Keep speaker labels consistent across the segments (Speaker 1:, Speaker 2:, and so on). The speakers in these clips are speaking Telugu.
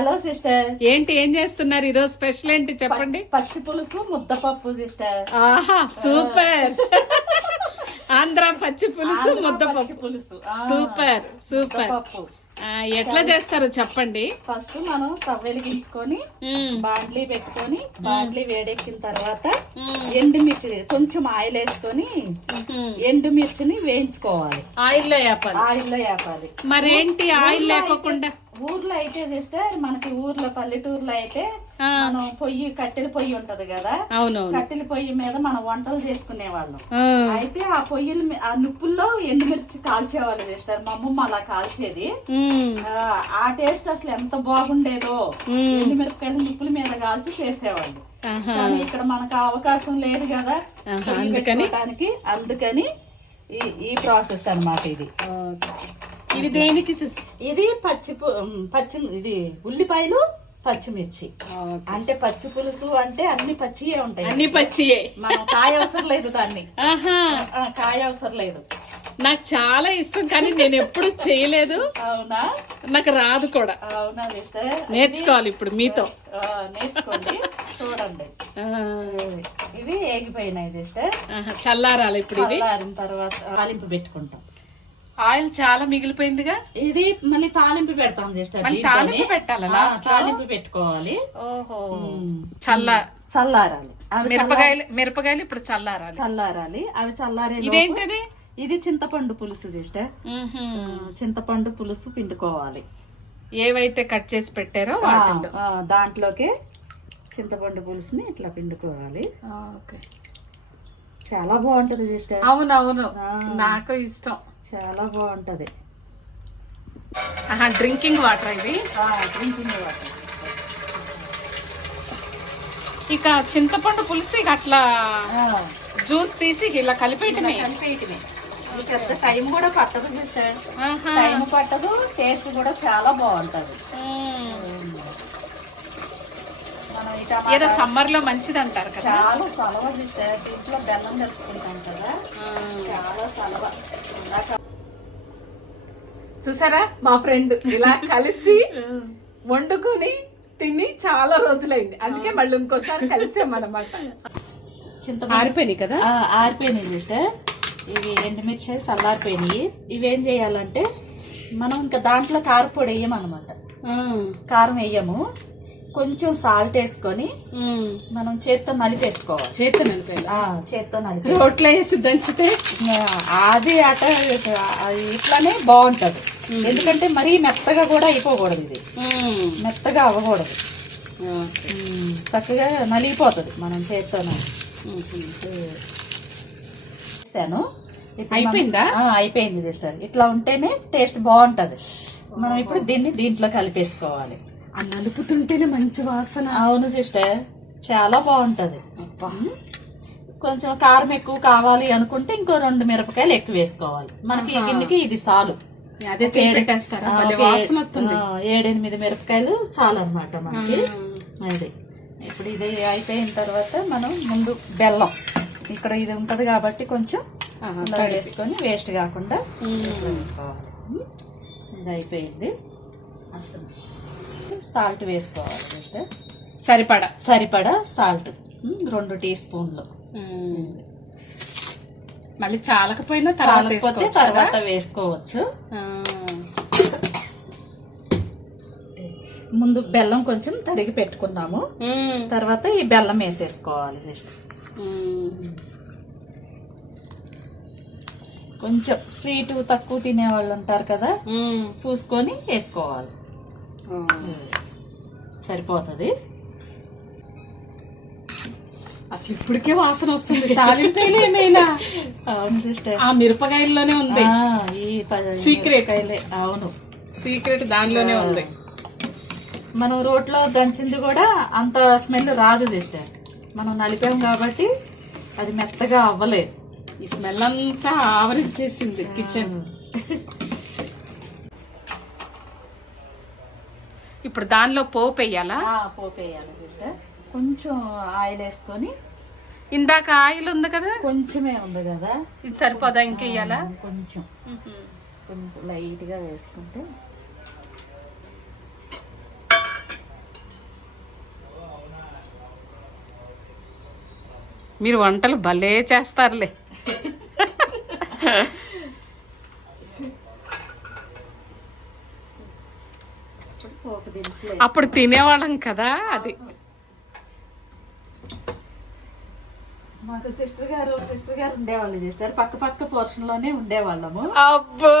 Speaker 1: Hello sister.
Speaker 2: ఏంటి ఏం చేస్తున్నారు? ఈరోజు స్పెషల్ ఏంటి చెప్పండి?
Speaker 1: పచ్చి పులుసు ముద్దపప్పు సిస్టర్.
Speaker 2: ఆహా సూపర్. ఆంధ్ర పచ్చి పులుసు
Speaker 1: పచ్చి
Speaker 2: ముద్దపప్పు
Speaker 1: పులుసు. ఆ,
Speaker 2: సూపర్ సూపర్.
Speaker 1: ముద్దపప్పు
Speaker 2: ఆ, ఎట్లా చేస్తారో చెప్పండి?
Speaker 1: ఫస్ట్ మనం స్టవ్ వెలిగించుకొని
Speaker 2: మ్మ్.
Speaker 1: బాండ్లీ పెట్టుకొని బాండ్లీ వేడెక్కిన తర్వాత
Speaker 2: మ్మ్.
Speaker 1: ఎండుమిర్చి కొంచెం ఆయిల్ వేసుకొని
Speaker 2: మ్మ్.
Speaker 1: ఎండుమిర్చిని వేయించుకోవాలి.
Speaker 2: ఆయిల్లో వేపాలి
Speaker 1: ఆయిల్లో వేపాలి
Speaker 2: మరేంటి ఆయిల్ లేకోకుండా?
Speaker 1: ఊర్లో అయితే సిస్టర్ మనకి ఊర్లో పల్లెటూరులో అయితే. మనం పొయ్యి కట్టెల పొయ్యి ఉంటది కదా? కట్టెల పొయ్యి మీద మనం వంటలు చేసుకునే వాళ్ళం అయితే ఆ పొయ్యిల ఆ నిప్పుల్లో ఎండుమిర్చి కాల్చేవాళ్ళు సిస్టర్. మా అమ్మమ్మ అలా కాల్చేది. ఆ, టేస్ట్ అసలు ఎంత బాగుండేదో. ఎండుమిరపకాయలు నిప్పుల మీద కాల్చి చేసేవాళ్ళు. కానీ ఇక్కడ మనకు అవకాశం లేదు కదా.
Speaker 2: అందుకని?
Speaker 1: అందుకని ఈ ఈ ప్రాసెస్ అన్నమాట ఇది.
Speaker 2: ఇవి దేనికి
Speaker 1: ఇది పచ్చి పచ్చి ఇది ఉల్లిపాయలు పచ్చిమిర్చి. అంటే పచ్చి పులుసు అంటే అన్ని పచ్చియే ఉంటాయి.
Speaker 2: అన్ని పచ్చియే.
Speaker 1: మనం కాయ అవసరం లేదు దాన్ని. కాయ అవసరం లేదు.
Speaker 2: నాకు చాలా ఇష్టం కానీ నేను ఎప్పుడు చేయలేదు.
Speaker 1: అవునా?
Speaker 2: నాకు రాదు కూడా.
Speaker 1: అవునా
Speaker 2: నేర్చుకోవాలి ఇప్పుడు మీతో.
Speaker 1: నేర్చుకోండి. చూడండి. ఇవి ఏగిపోయినాయి సిస్టర్.
Speaker 2: ఆహా, చల్లారాలి ఇప్పుడు ఇవి.
Speaker 1: చల్లారిన తర్వాత తాలింపు పెట్టుకుంటాం.
Speaker 2: ఆయిల్ చాలా మిగిలిపోయిందిగా?
Speaker 1: ఇది మళ్ళీ తాలింపు పెడతాం దీంతోనే.
Speaker 2: తాలింపు పెట్టాలా
Speaker 1: ఆ,
Speaker 2: last లో?
Speaker 1: తాలింపు పెట్టుకోవాలి.
Speaker 2: ఓహో. చల్ల.
Speaker 1: చల్లారాలి.
Speaker 2: మిరపకాయలు మిరపకాయలు ఇప్పుడు చల్లారాలి.
Speaker 1: చల్లారాలి. అవి చల్లారే
Speaker 2: ఇదేంటిది?
Speaker 1: ఇది చింతపండు పులుసు
Speaker 2: మ్హూ.
Speaker 1: చింతపండు పులుసు పిండుకోవాలి.
Speaker 2: ఏవైతే కట్ చేసి పెట్టారో
Speaker 1: దాంట్లోకే చింతపండు పులుసుని ఇట్లా పిండుకోవాలి.
Speaker 2: ఓకే.
Speaker 1: చాలా బాగుంటది సిస్టర్.
Speaker 2: అవునవును. నాకు ఇష్టం.
Speaker 1: చాలా బాగుంటది.
Speaker 2: డ్రింకింగ్ వాటర్ ఇవి.
Speaker 1: Drinking water.
Speaker 2: ఇక చింతపండు పులుసు ఇక అట్లా జ్యూస్ తీసి ఇలా కలిపేయటమే.
Speaker 1: కలిపేయటమే. పెద్ద టైం కూడా పట్టదు సిస్టర్. టైం పట్టదు టేస్ట్ కూడా చాలా బాగుంటది
Speaker 2: మ్మ్.
Speaker 1: మనం ఈ టమాటా
Speaker 2: ఏదో సమ్మర్లో మంచిది అంటారు కదా?
Speaker 1: చాలా సలవ సిస్టర్ దీంట్లో బెల్లం కదా. చాలా సలవ.
Speaker 2: చూసారా మా ఫ్రెండ్? ఇలా కలిసి వండుకొని తిని చాలా రోజులైంది. అందుకే మళ్ళీ ఇంకోసారి కలిసామన్నమాట. ఆరిపోయినాయి కదా?
Speaker 1: ఆ, ఆరిపోయినాయి సిస్టర్ ఇవి ఎండుమిర్చి చల్లారిపోయినాయి. ఇవి ఏం చేయాలంటే మనం ఇంకా దాంట్లో కారపొడి వేయమన్నమాట. కారం వేయము. కొంచెం సాల్ట్ వేసుకొని మనం చేత్తో నలిపేసుకోవాలి.
Speaker 2: చేతి నిలిపాయి
Speaker 1: ఆ, చేత్తో నలిపే
Speaker 2: రోట్లో వేసి దంచితే?
Speaker 1: అది అట ఇట్లానే బాగుంటది. ఎందుకంటే మరీ మెత్తగా కూడా అయిపోకూడదు ఇది. మెత్తగా అవ్వకూడదు. చక్కగా నలిగిపోతుంది మనం చేత్తో మనం-
Speaker 2: అయిపోయిందా?
Speaker 1: అయిపోయింది సిస్టర్. ఇట్లా ఉంటేనే టేస్ట్ బాగుంటది. మనం ఇప్పుడు దీన్ని దీంట్లో కలిపేసుకోవాలి.
Speaker 2: ఆ నలుపుతుంటేనే మంచి వాసన.
Speaker 1: అవును సిస్టర్ చాలా బాగుంటది. కొంచెం కారం ఎక్కువ కావాలి అనుకుంటే ఇంకో రెండు మిరపకాయలు ఎక్కువ వేసుకోవాలి. మనకి ఈ గిన్నెకి ఇది చాలు.
Speaker 2: వస్తుంది.
Speaker 1: ఏడెనిమిది మిరపకాయలు చాలు అనమాట మనకి అది. ఇప్పుడు ఇది అయిపోయిన తర్వాత మనం ముందు బెల్లం. ఇక్కడ ఇది ఉంటది కాబట్టి కొంచెం వేసుకొని వేస్ట్ కాకుండా ఇది అయిపోయింది. సాల్ట్ వేసుకోవాలి సిస్టర్
Speaker 2: సరిపడా
Speaker 1: సరిపడా సాల్ట్ రెండు టీ స్పూన్లు
Speaker 2: మళ్ళీ చాలకపోయినా తర్వాత
Speaker 1: చాలకపోతే? తర్వాత వేసుకోవచ్చు. ముందు బెల్లం కొంచెం తరిగి పెట్టుకున్నాము. తర్వాత ఈ బెల్లం వేసేసుకోవాలి. కొంచెం స్వీట్ తక్కువ తినే వాళ్ళు ఉంటారు కదా. చూసుకొని వేసుకోవాలి. సరిపోతుంది.
Speaker 2: అసలు ఇప్పటికే వాసన వస్తుంది. ఏమైనా?
Speaker 1: అవును సిస్టర్.
Speaker 2: ఆ మిరపకాయల్లోనే ఉంది.
Speaker 1: ఈ. మిరపకాయలే. అవును.
Speaker 2: సీక్రెట్ దానిలోనే ఉంది.
Speaker 1: మనం రోట్లో దంచింది కూడా అంత స్మెల్ రాదు సిస్టర్. మనం నలిపాం కాబట్టి అది మెత్తగా అవ్వలేదు.
Speaker 2: ఈ స్మెల్ అంతా ఆవరించేసింది కిచెన్. ఇప్పుడు దానిలో పోపు వేయాలా?
Speaker 1: పోపు వేయాలి సిస్టర్. కొంచెం ఆయిల్ వేసుకొని
Speaker 2: ఇందాక ఆయిల్ ఉంది కదా?
Speaker 1: కొంచెమే ఉంది కదా.
Speaker 2: ఇది సరిపోదా? ఇంకెయ్యాలా కొంచెం
Speaker 1: కొంచెం. కొంచెం లైట్గా వేసుకుంటే
Speaker 2: మీరు వంటలు భలే చేస్తారులే. అప్పుడు తినేవాళ్ళం కదా అది.
Speaker 1: మాకు సిస్టర్ గారు సిస్టర్ గారు ఉండేవాళ్ళు సిస్టర్ పక్క పక్క పోర్షన్లోనే ఉండేవాళ్ళము.
Speaker 2: అబ్బో!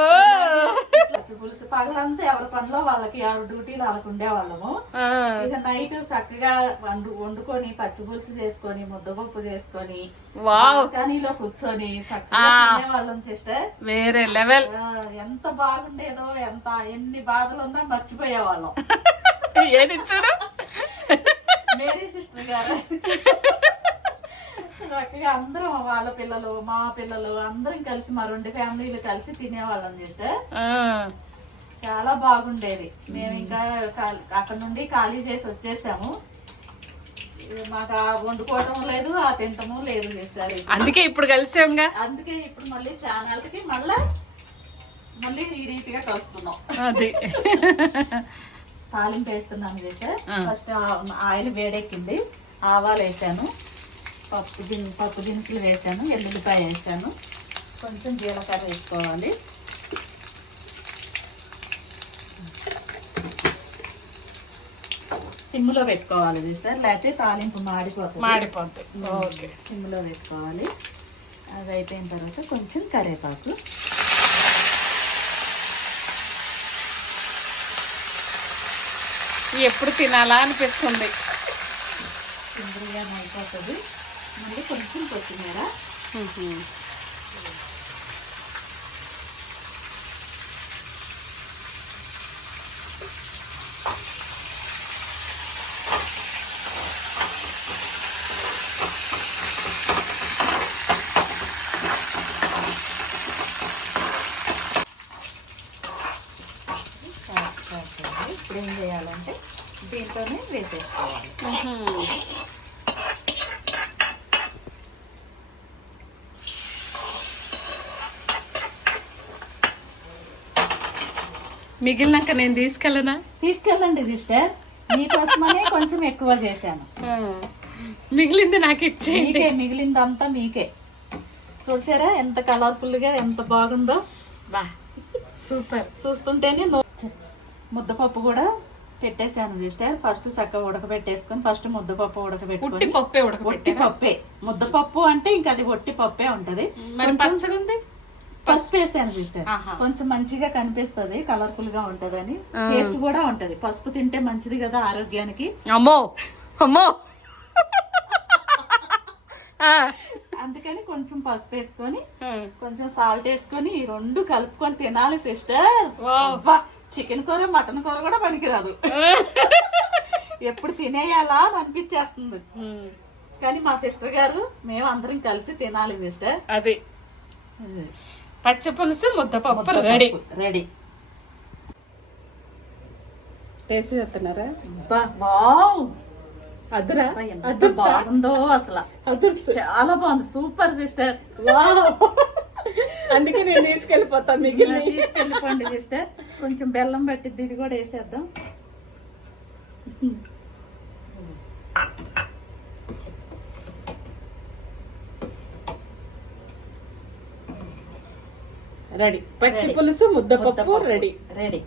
Speaker 1: పచ్చి పులుసు పగలంతా ఎవరి పనిలో వాళ్ళకి ఎవరి డ్యూటీలు వాళ్ళకి ఉండేవాళ్ళము. ఇక నైట్ చక్కగా వండు వండుకొని పచ్చి పులుసు చేసుకొని ముద్దపప్పు చేసుకొని
Speaker 2: వావ్.
Speaker 1: బాల్కనీలో కూర్చొని చక్కగా తినేవాళ్ళం సిస్టర్
Speaker 2: వేరే లెవెల్.
Speaker 1: ఎంత బాగుండేదో ఎంత ఎన్ని బాధలు ఉన్నా మర్చిపోయేవాళ్ళం.
Speaker 2: ఏది చూడు
Speaker 1: మేరీ సిస్టర్ గారు. చక్కగా అందరం వాళ్ళ పిల్లలు మా పిల్లలు అందరం కలిసి మా రెండు ఫ్యామిలీలు కలిసి తినేవాళ్ళం
Speaker 2: ఆ,
Speaker 1: చాలా బాగుండేది. మేము ఇంకా అక్కడ నుండి ఖాళీ చేసి వచ్చేసాము. మాకు ఆ వండుకోవటం లేదు ఆ తింటము లేదు సిస్టర్
Speaker 2: అందుకే ఇప్పుడు కలిసాంగా?
Speaker 1: అందుకే ఇప్పుడు మళ్ళీ ఛానల్కి మళ్ళా మళ్ళీ ఈ రీతిగా కలుస్తున్నాం.
Speaker 2: అది.
Speaker 1: తాలింపు వేస్తున్నాను సిస్టర్
Speaker 2: ఆ.
Speaker 1: ఫస్ట్ ఆయిల్ వేడెక్కింది. ఆవాలు వేసాను. పప్పు దిన్ పప్పు దినుసులు వేసాను. ఎల్లుల్లిపాయ వేసాను. కొంచెం జీలకర్ర వేసుకోవాలి. సిమ్లో పెట్టుకోవాలి సిస్టర్ లేకపోతే తాలింపు మాడిపోతుంది.
Speaker 2: మాడిపోద్ది. ఓకే.
Speaker 1: సిమ్లో పెట్టుకోవాలి. అది అయిపోయిన తర్వాత కొంచెం కరివేపాకు.
Speaker 2: ఎప్పుడు తినాలా అనిపిస్తుంది.
Speaker 1: అయిపోతుంది మళ్ళీ కొంచెం కొత్తిమీర ఇప్పుడు ఏం చేయాలంటే దీంట్లోనే వేసేసుకోవాలి
Speaker 2: మిగిలినాక నేను తీసుకెళ్ళనా?
Speaker 1: తీసుకెళ్ళండి సిస్టర్. మీకోసమనే కొంచెం ఎక్కువ చేశాను.
Speaker 2: మిగిలింది నాకు ఇచ్చేయండి.
Speaker 1: మిగిలిందంతా మీకే. చూసారా ఎంత కలర్ఫుల్గా ఎంత బాగుందో?
Speaker 2: బా సూపర్.
Speaker 1: చూస్తుంటేనే ముద్దపప్పు కూడా పెట్టేశాను సిస్టర్. ఫస్ట్ చక్కగా ఉడకబెట్టేసుకొని ఫస్ట్ ముద్దపప్పు ఉడకబెట్టుకొని.
Speaker 2: పప్పే
Speaker 1: ఒట్టి
Speaker 2: ఉడకబెట్టి
Speaker 1: పప్పే. ముద్దపప్పు అంటే ఇంకా అది ఒట్టి పప్పే ఉంటది.
Speaker 2: మరి పచ్చగా ఉంది
Speaker 1: పసుపు వేసాను సిస్టర్. కొంచెం మంచిగా కనిపిస్తది కలర్ఫుల్గా ఉంటదని. టేస్ట్ కూడా ఉంటది. పసుపు తింటే మంచిది కదా ఆరోగ్యానికి.
Speaker 2: అమ్మో! అమ్మో!
Speaker 1: అందుకని కొంచెం పసుపు వేసుకొని. కొంచెం సాల్ట్ వేసుకొని ఈ రెండు కలుపుకొని తినాలి సిస్టర్. చికెన్ కూర మటన్ కూర కూడా పనికిరాదు. ఎప్పుడు తినేయాలా అని అనిపించేస్తుంది. కానీ మా సిస్టర్ గారు మేము అందరం కలిసి తినాలి సిస్టర్.
Speaker 2: అది. పచ్చి పులుసు ముద్దపప్పు రెడీ.
Speaker 1: రెడీ.
Speaker 2: టేస్ట్ చేస్తున్నారా?
Speaker 1: వావ్!
Speaker 2: అదురా?
Speaker 1: ఎంత
Speaker 2: అదుర్సా?
Speaker 1: బాగుందో అసలు.
Speaker 2: అదుర్స్.
Speaker 1: చాలా బాగుంది. Super sister.
Speaker 2: వావ్. అందుకే నేను తీసుకెళ్ళిపోతా మిగిలిన.
Speaker 1: తీసుకెళ్ళిపోండి సిస్టర్. కొంచెం బెల్లం పట్టిద్ది ఇది కూడా వేసేద్దాం.
Speaker 2: రెడీ పచ్చి పులుసు ముద్దపప్పు రెడీ
Speaker 1: రెడీ